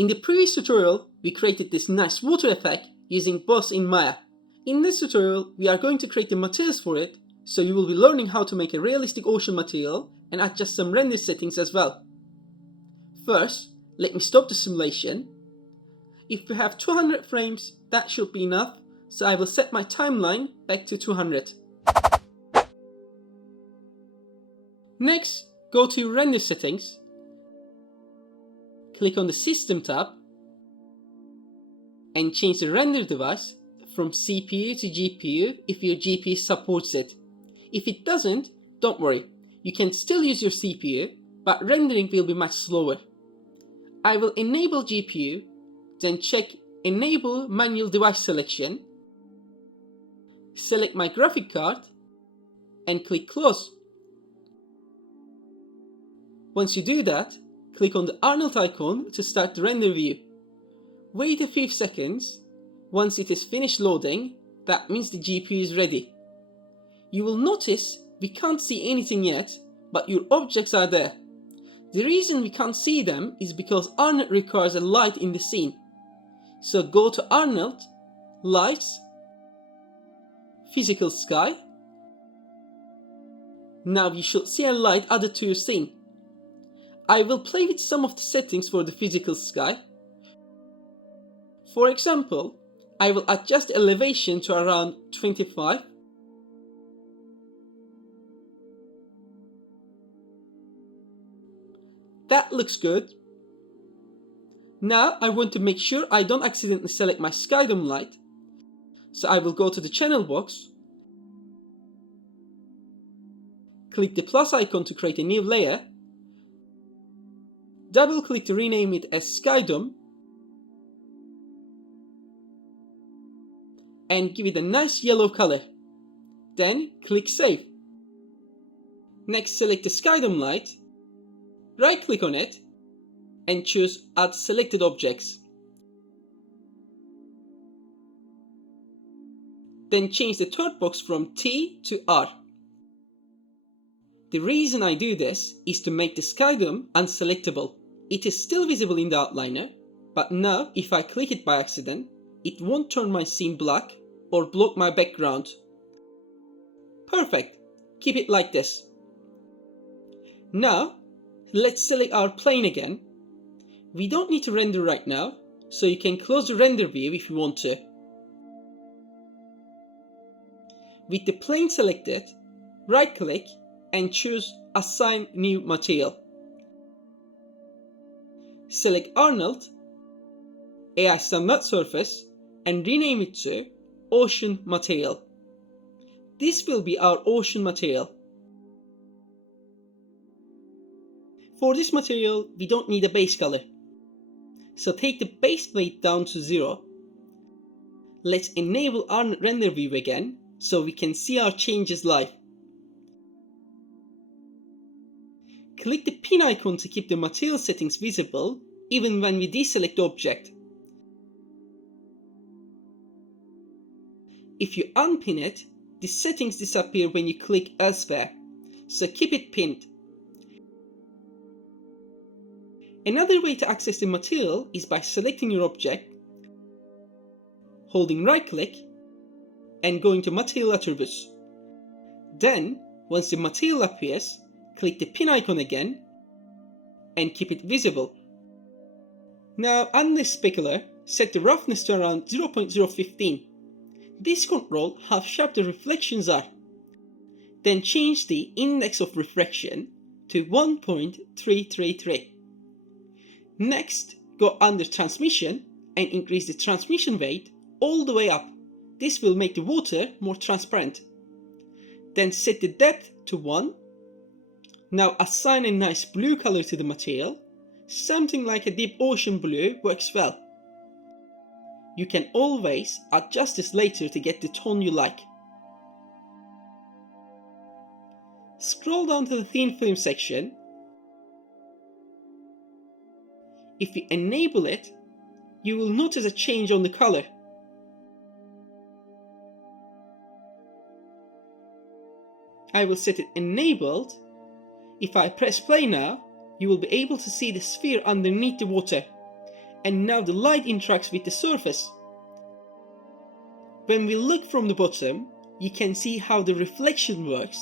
In the previous tutorial, we created this nice water effect using BOSS in Maya. In this tutorial, we are going to create the materials for it, so you will be learning how to make a realistic ocean material and adjust some render settings as well. First, let me stop the simulation. If you have 200 frames, that should be enough, so I will set my timeline back to 200. Next, go to your render settings. Click on the System tab and change the render device from CPU to GPU if your GPU supports it. If it doesn't, don't worry, you can still use your CPU, but rendering will be much slower. I will enable GPU, then check Enable Manual Device Selection, select my graphic card, and click Close. Once you do that, click on the Arnold icon to start the render view. Wait a few seconds. Once it is finished loading, that means the GPU is ready. You will notice we can't see anything yet, but your objects are there. The reason we can't see them is because Arnold requires a light in the scene. So go to Arnold, Lights, Physical Sky. Now you should see a light added to your scene. I will play with some of the settings for the physical sky. For example, I will adjust elevation to around 25. That looks good. Now I want to make sure I don't accidentally select my sky dome light. So I will go to the channel box, click the plus icon to create a new layer, double click to rename it as Sky Dome, and give it a nice yellow color. Then click Save. Next, select the Sky Dome light, right click on it, and choose Add Selected Objects. Then change the third box from T to R. The reason I do this is to make the Sky Dome unselectable. It is still visible in the outliner, but now if I click it by accident, it won't turn my scene black or block my background. Perfect, keep it like this. Now, let's select our plane again. We don't need to render right now, so you can close the render view if you want to. With the plane selected, right click and choose Assign New Material. Select Arnold, AI Standard Surface, and rename it to Ocean Material. This will be our ocean material. For this material, we don't need a base color. So take the base weight down to 0. Let's enable our render view again so we can see our changes live. Click the pin icon to keep the material settings visible even when we deselect the object. If you unpin it, the settings disappear when you click elsewhere, so keep it pinned. Another way to access the material is by selecting your object, holding right click, and going to Material Attributes. Then, once the material appears, click the pin icon again and keep it visible. Now under Specular, set the roughness to around 0.015. This controls how sharp the reflections are. Then change the index of refraction to 1.333. Next, go under Transmission and increase the transmission weight all the way up. This will make the water more transparent. Then set the depth to 1. Now assign a nice blue color to the material. Something like a deep ocean blue works well. You can always adjust this later to get the tone you like. Scroll down to the thin film section. If you enable it, you will notice a change on the color. I will set it enabled. If I press play now, you will be able to see the sphere underneath the water. and now the light interacts with the surface. When we look from the bottom, you can see how the reflection works.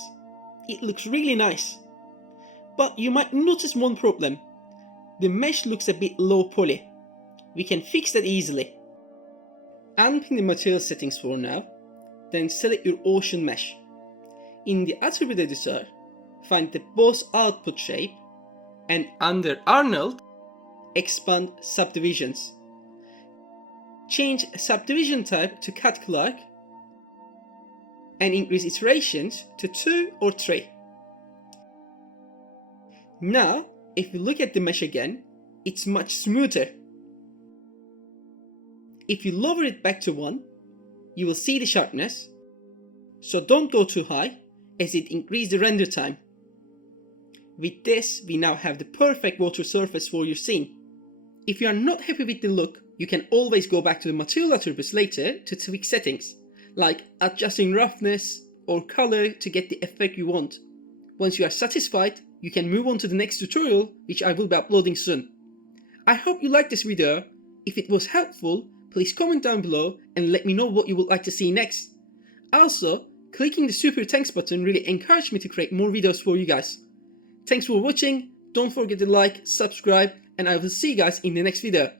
It looks really nice. But you might notice one problem. The mesh looks a bit low poly. We can fix that easily. Unpin the material settings for now, then select your ocean mesh. In the attribute editor, find the BOSS output shape, and under Arnold, expand subdivisions. Change subdivision type to cut clock and increase iterations to 2 or 3. Now, if we look at the mesh again, it's much smoother. If you lower it back to 1, you will see the sharpness, so don't go too high as it increases the render time. With this, we now have the perfect water surface for your scene. If you are not happy with the look, you can always go back to the material attributes later to tweak settings, like adjusting roughness or color to get the effect you want. Once you are satisfied, you can move on to the next tutorial, which I will be uploading soon. I hope you liked this video. If it was helpful, please comment down below and let me know what you would like to see next. Also, clicking the super thanks button really encouraged me to create more videos for you guys. Thanks for watching, don't forget to like, subscribe, and I will see you guys in the next video.